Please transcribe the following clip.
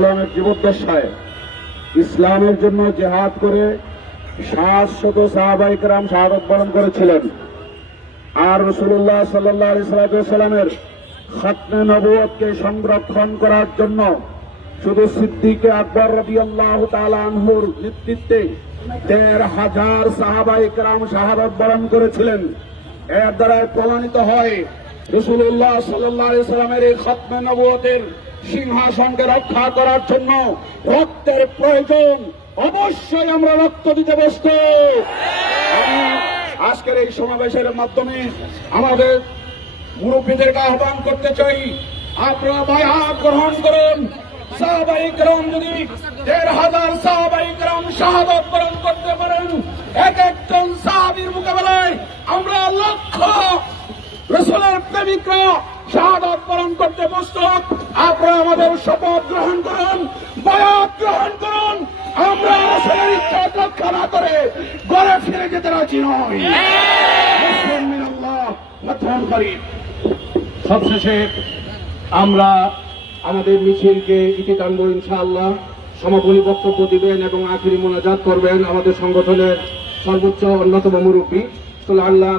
ইসলামের জীবদ্দশায় ইসলামের জন্য জেহাদ করে সাত শত সাহাবাইকরাম শাহাদত বরণ করেছিলেন। আর রসুল্লাহ সাল্লাহ সাল্লামের খতনে নবুয়তকে সংরক্ষণ করার জন্য শুধু সিদ্দিকে আকবর রবি আল্লাহ আনহুর নেতৃত্বে দেড় হাজার সাহাবাইকরাম শাহাদত বরণ করেছিলেন। এর দ্বারা প্রমাণিত হয় রসুল্লাহ সাল্লাহ সাল্লামের এই খতমে নবুয়তের সিংহাসনকে রক্ষা করার জন্য রক্তের প্রয়োজন। অবশ্যই আমরা রক্ত দিতে আমি আজকের এই সমাবেশের মাধ্যমে আমাদের মুরব্বীদেরকে আহ্বান করতে চাই। আপনারা বায়াত গ্রহণ করুন। যদি দেড় হাজার সাহাবাই গ্রাম শাহাদত বরণ করতে পারেন, এক একজন সাহাবির মোকাবেলায় আমরা লক্ষ রসুলের প্রেমিকরা শাহাদত পালন করতে প্রস্তুত আপনারা আমাদের শপথ গ্রহণ করুন, বয়াত গ্রহণ করুন। আমরা রসুলের ইচ্ছা রক্ষা না করে গড়ে ফিরে যেতে রাজি নই। সবশেষে আমরা আমাদের মিছিলকে ইতি টানবো ইনশাআল্লাহ সমাপনী বক্তব্য দিবেন এবং আখিরি মোনাজাত করবেন আমাদের সংগঠনের সর্বোচ্চ অন্যতম মুরব্বী আল্লাহ